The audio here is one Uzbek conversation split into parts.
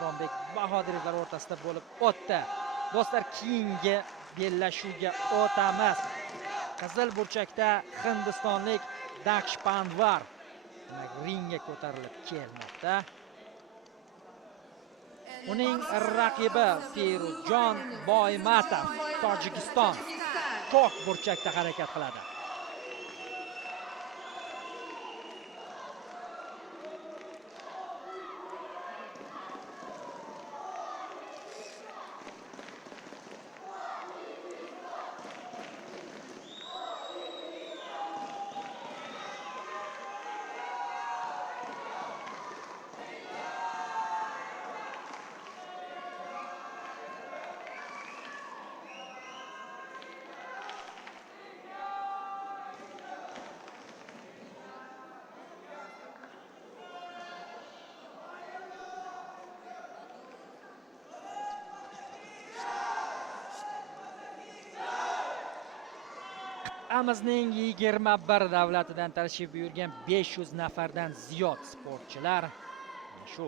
Davronbek Bahodirovlar o'rtasida bo'lib o'tdi. Do'stlar, keyingi bellashuvga o'tamiz. Qizil burchakda hindistonlik Daksh Panvar ringga ko'tarilib kelmoqda. Uning raqibi Feruzjon Boymatov Tojikiston to'q burchakda harakat qiladi. Amizning 21 davlatidan tashrif buyurgan 500 nafardan ziyod sportchilar shu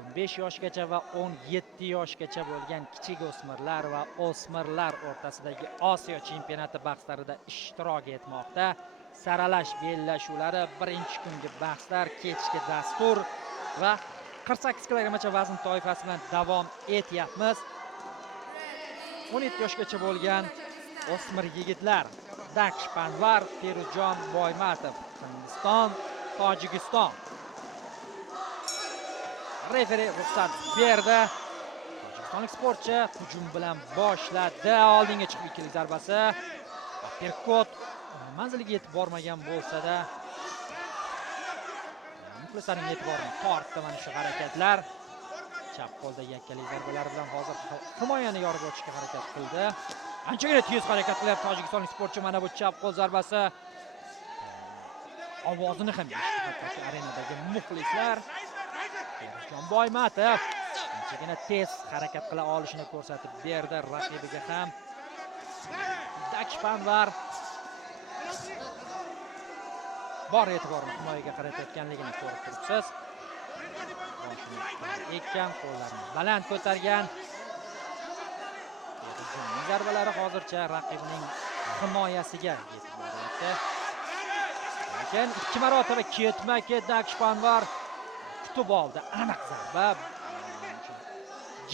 15 yoshgacha va 17 yoshgacha bo'lgan kichik o'smirlar va o'smirlar o'rtasidagi Osiyo chempionati bahslarida ishtirok etmoqda. Saralash bellashuvlari, birinchi kungi bahslar, kechki dastur va 48 kilogramgacha vazn toifasi bilan davom etyapmiz. 17 yoshgacha bo'lgan o'smir yigitlar Daksh Panvar, Feruzjon Boymatov, Hindiston, Tojikiston. Referi ruxsat berdi. Tojikistonlik sportchi hujum bilan boshladi. Oldinga chiqib ikkilik zarbasi. Uppercut manziliga yetib bormagan bo'lsa-da, muxlislarning e'tiborini tortdi mana shu harakatlar. Chap qo'lda yakkalik zarbalari bilan hozir himoyani yorib o'tishga harakat qildi. Anchagina tez harakat qilyapti tojikistonlik sportchi. Mana bu chap qo'l zarbasi ovozini ham eshitdi arenadagi muxlislar. Feruzjon Boymatov anchagina tez harakat qila olishini ko'rsatib berdi raqibiga ham. Daksh Panvar bor e'tiborini himoyaga qaratayotganligini ko'rib turibsiz. Ekkan qo'llarini baland ko'targan. Zarbalari hozircha raqibining himoyasiga yetib boryapti. Lekin ikki marotaba ketma-ket Daksh Panvar kutib oldi. Aniq zarba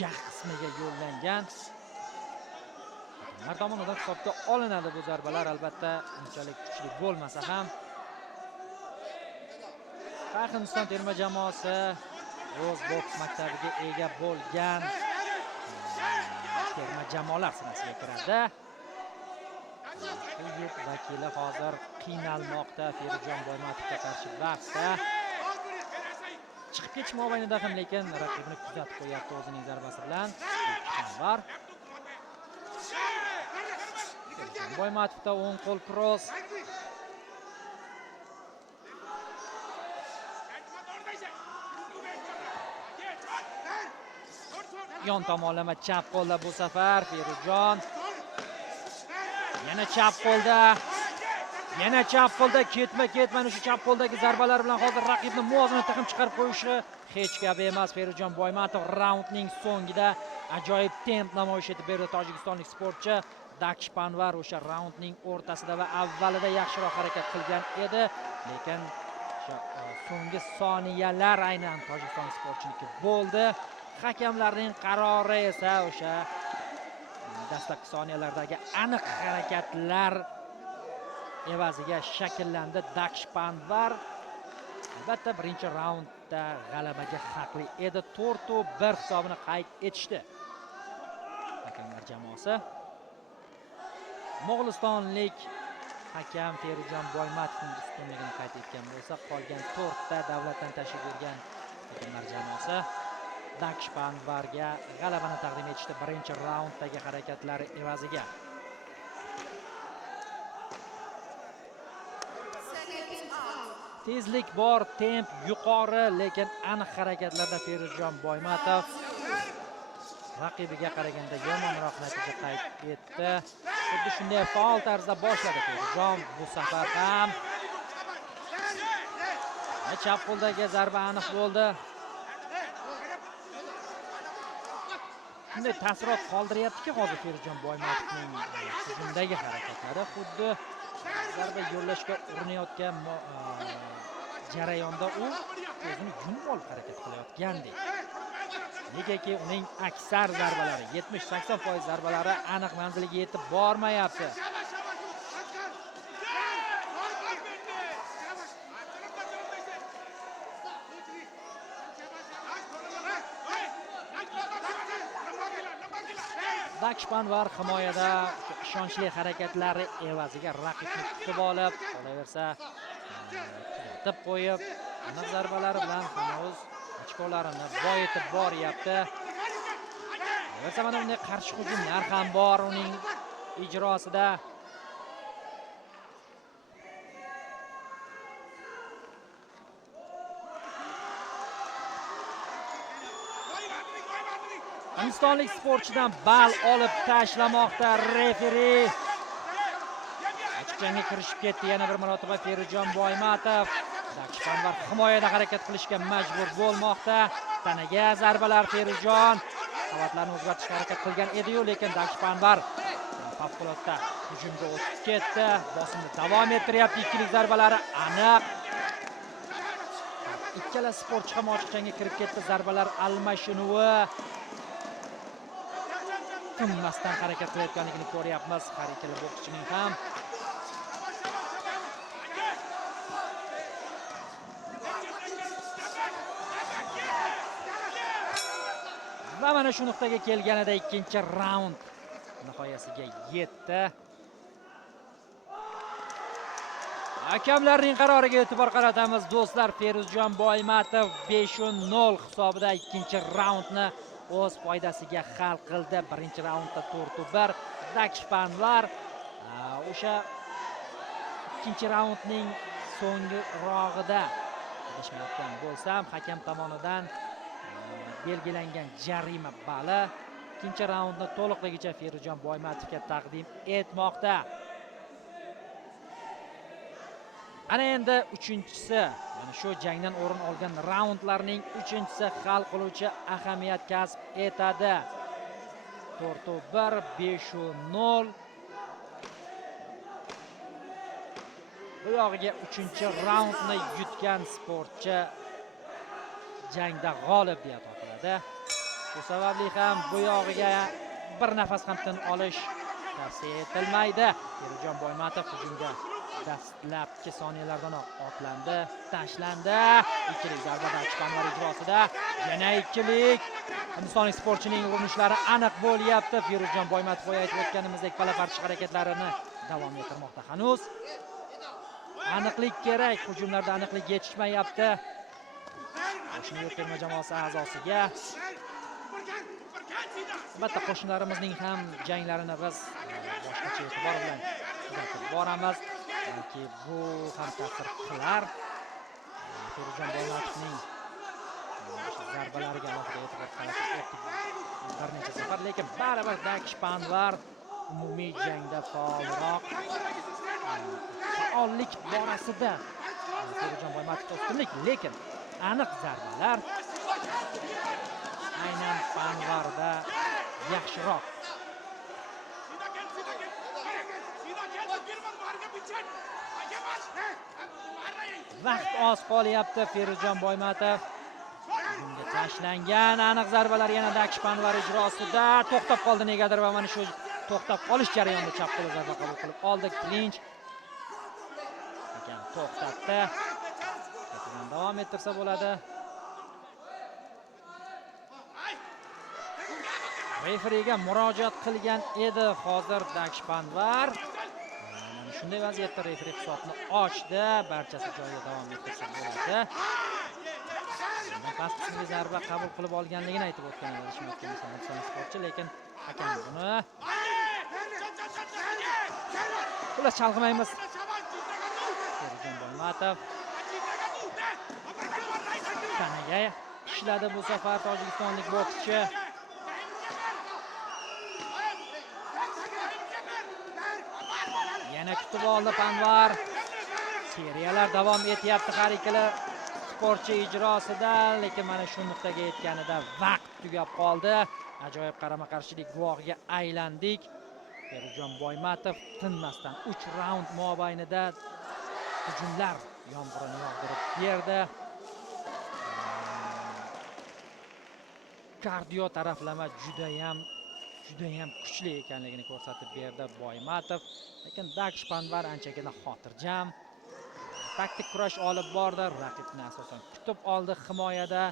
jag' qismiga yo'llangan. Har tomonidan hisobga olinadi bu zarbalar, albatta unchalik kuchli bo'lmasa ham. Hindiston terma jamoasi o'z boks maktabiga ega bo'lgan terma jamoalar sirasiga kiradi. Klub vakili hozir qiynalmoqda Feruzjon Boymatovga qarshi bahsda. Chiqib ketish mobaynida ham lekin raqibini kuzatib qo'yapti o'zining zarbasi bilan. Var. Boymatovda o'ng qo'l cross. Yon tomonlama chap qo'lda bu safar Feruzjon. Yana chap qo'lda. Yana chap qo'lda ketma-ket mana shu chap qo'ldagi zarbalar bilan hozir raqibni muvozanatda ham chiqarib qo'yishi hech gap emas. Feruzjon Boymatov raundning so'ngida ajoyib temp namoyish etib berdi tojikistonlik sportchi. Daksh Panvar o'sha raundning o'rtasida va avvalida yaxshiroq harakat qilgan edi, lekin so'nggi soniyalar aynan tojikistonlik sportchiniki bo'ldi. Hakamlarning qarori esa o'sha dastlabki soniyalardagi aniq harakatlar evaziga shakllandi. Daksh Panvar albatta birinchi raundda g'alabaga haqli edi. 4-1 hisobini qayd etishdi hakamlar jamoasi. Mo'g'ulistonlik hakam Feruzjon Boymatovning ustunligini qayd etgan bo'lsa, qolgan 4 ta davlatdan tashrif buyurgan hakamlar jamoasi Daksh Panvarga g'alabani taqdim etishdi birinchi raunddagi harakatlari evaziga. Tezlik bor, temp yuqori, lekin aniq harakatlarda Feruzjon Boymatov raqibiga qaraganda yomonroq natija qayd etdi. Xuddi shunday faol tarzda boshladi Feruzjon bu safar ham. Chap qo'ldagi zarba aniq bo'ldi. shunday taassurot qoldiryaptiki hozir Feruzjon Boymatovning hujumdagi harakatlari xuddi zarba yo'llashga urinayotgan jarayonda u o'zini yumib olib harakat qilayotgandek. Negaki uning aksar zarbalari 70-80% zarbalari aniq manziliga yetib bormayapti. Dakshpanvar himoyada ishonchli harakatlari evaziga raqibni tutib olib, qolaversa kuzatib qo'yib, aniq zarbalari bilan hanuz ochkolarini boyitib boryapti. Qolaversa mana bunday qarshi hujumlar ham bor uning ijrosida. Hindistonlik sportchidan ball olib tashlamoqda referi. Ochiq jangga kirishib ketdi yana bir marotaba Feruzjon Boymatov. Dakshpanvar himoyada harakat qilishga majbur bo'lmoqda. Tanaga zarbalar Feruzjon. Qavatlarni o'zgartirishga harakat qilgan edi-yu, lekin Dakshpanvar favqulodda hujumga o'tib ketdi. Bosimni davom ettiryapti. Ikkilik zarbalari aniq. Ikkala sportchi ham ochiq jangga kirib ketdi. Zarbalar almashinuvi tinmasdan harakat qilayotganligini ko'ryapmiz har ikkala bokschining ham. Va mana shu nuqtaga kelganida ikkinchi raund nihoyasiga yetdi. Hakamlarning qaroriga e'tibor qaratamiz do'stlar. Feruzjon Boymatov 5-0 hisobida ikkinchi raundni o'z foydasiga hal qildi. Birinchi raundda 4-1. Dakshpanvar o'sha ikkinchi raundning so'nggi rog'ida adashmayotgan bo'lsam, hakam tomonidan belgilangan jarima bali ikkinchi raundni to'liqligicha Feruzjon Boymatovga taqdim etmoqda. Ana endi uchinchisi, mana shu jangdan o'rin olgan raundlarning uchinchisi hal qiluvchi ahamiyat kasb etadi. 4-1, 5-0. Bu yog'iga uchinchi raundni yutgan sportchi jangda g'olibiyat topiladi. Bu sababli ham bu yog'iga bir nafas ham tin olish tavsiya etilmaydi. Feruzjon Boymatov hujumga dastlabki soniyalardan otlandi, tashlandi. Ikkilik zarba Dakshpanvar ijrosida. Yana ikkilik. Hindistonlik sportchining urinishlari aniq bo'lyapti. Feruzjon Boymatov aytib o'tganimizdek palapartish harakatlarini davom ettirmoqda. Hanuz aniqlik kerak. Hujumlarda aniqlik yetishmayapti. Qo'shni terma jamoasi a'zosiga. Albatta qo'shnilarimizning ham janglarini biz boshqacha e'tibor bilan kuzatib boramiz. Balki bu ham ta'sir qilar. Feruzjon Boymatovning zarbalariga alohida e'tibor qaratib o'tdik bir necha safar, lekin baribir Dakshpanvar umumiy jangda faolroq. Faollik borasida Feruzjon Boymatovga ustunlik, lekin aniq zarbalar aynan Panvarda yaxshiroq. Vaqt oz qolyapti. Feruzjon Boymatov bunga tashlangan aniq zarbalar yana Dakshpanvar ijrosida to'xtab qoldi negadir va mana shu to'xtab qolish jarayonida chap qo'l zarba qabul qilib oldi. Klinch ekan to'xtatdi. Davom ettirsa bo'ladi. Referiga murojaat qilgan edi hozir Dakshpanvar. Mana shunday vaziyatda referi hisobni ochdi. Barchasi joyiga davom ettirsa bo'ladi. Past qismga zarba qabul qilib olganligini aytib o'tgan edi sportchi, lekin hakam buni ular chalg'imaymiz. Feruzjon Boymatov tanaga ishladi bu safar tojikistonlik bokschi. Yana kutib oldi Panvar. Seriyalar davom etyapti har ikkala sportchi ijrosida, lekin mana shu nuqtaga yetganida vaqt tugab qoldi. Ajoyib qarama-qarshilik guvohiga aylandik. Feruzjon Boymatov tinmasdan 3 raund mobaynida hujumlar yomg'irini yog'dirib berdi. Kardio taraflama judayam kuchli ekanligini ko'rsatib berdi Boymatov. Lekin Dakshpanvar anchagina xotirjam. Taktik kurash olib bordi. Raqibni asosan kutib oldi himoyada.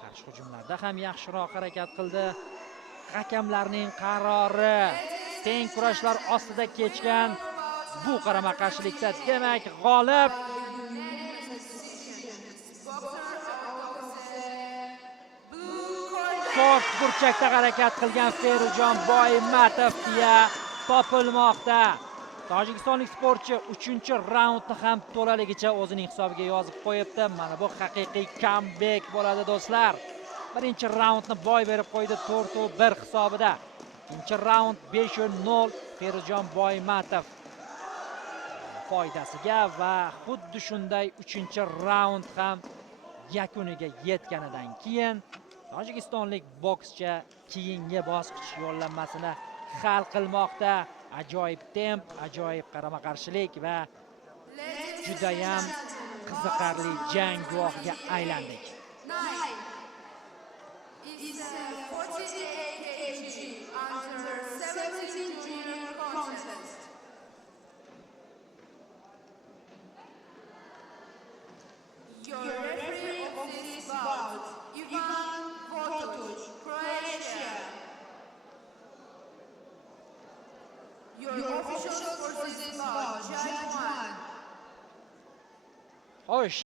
Qarshi hujumlarda ham yaxshiroq harakat qildi. Hakamlarning qarori teng kurashlar ostida kechgan bu qarama-qarshilikda demak g'olib Sport burchakda harakat qilgan Feruzjon Boymatovga topilmoqda. Tojikistonlik sportchi 3-raundni ham to'laligicha o'zining hisobiga yozib qo'yibdi. Mana bu haqiqiy comeback bo'ladi do'stlar. Birinchi raundni boy berib qo'ydi 4-1 hisobida. Ikkinchi raund 5-0 Feruzjon Boymatov foydasiga va xuddi shunday 3-raund ham yakuniga yetganidan keyin tojikistonlik bokschi keyingi bosqich yo'llanmasini hal qilmoqda. Ajoyib temp, ajoyib qarama-qarshilik va judayam qiziqarli jang guvohiga aylandik. Your referee of this bout, Ivan Votuch, Croatia. Your official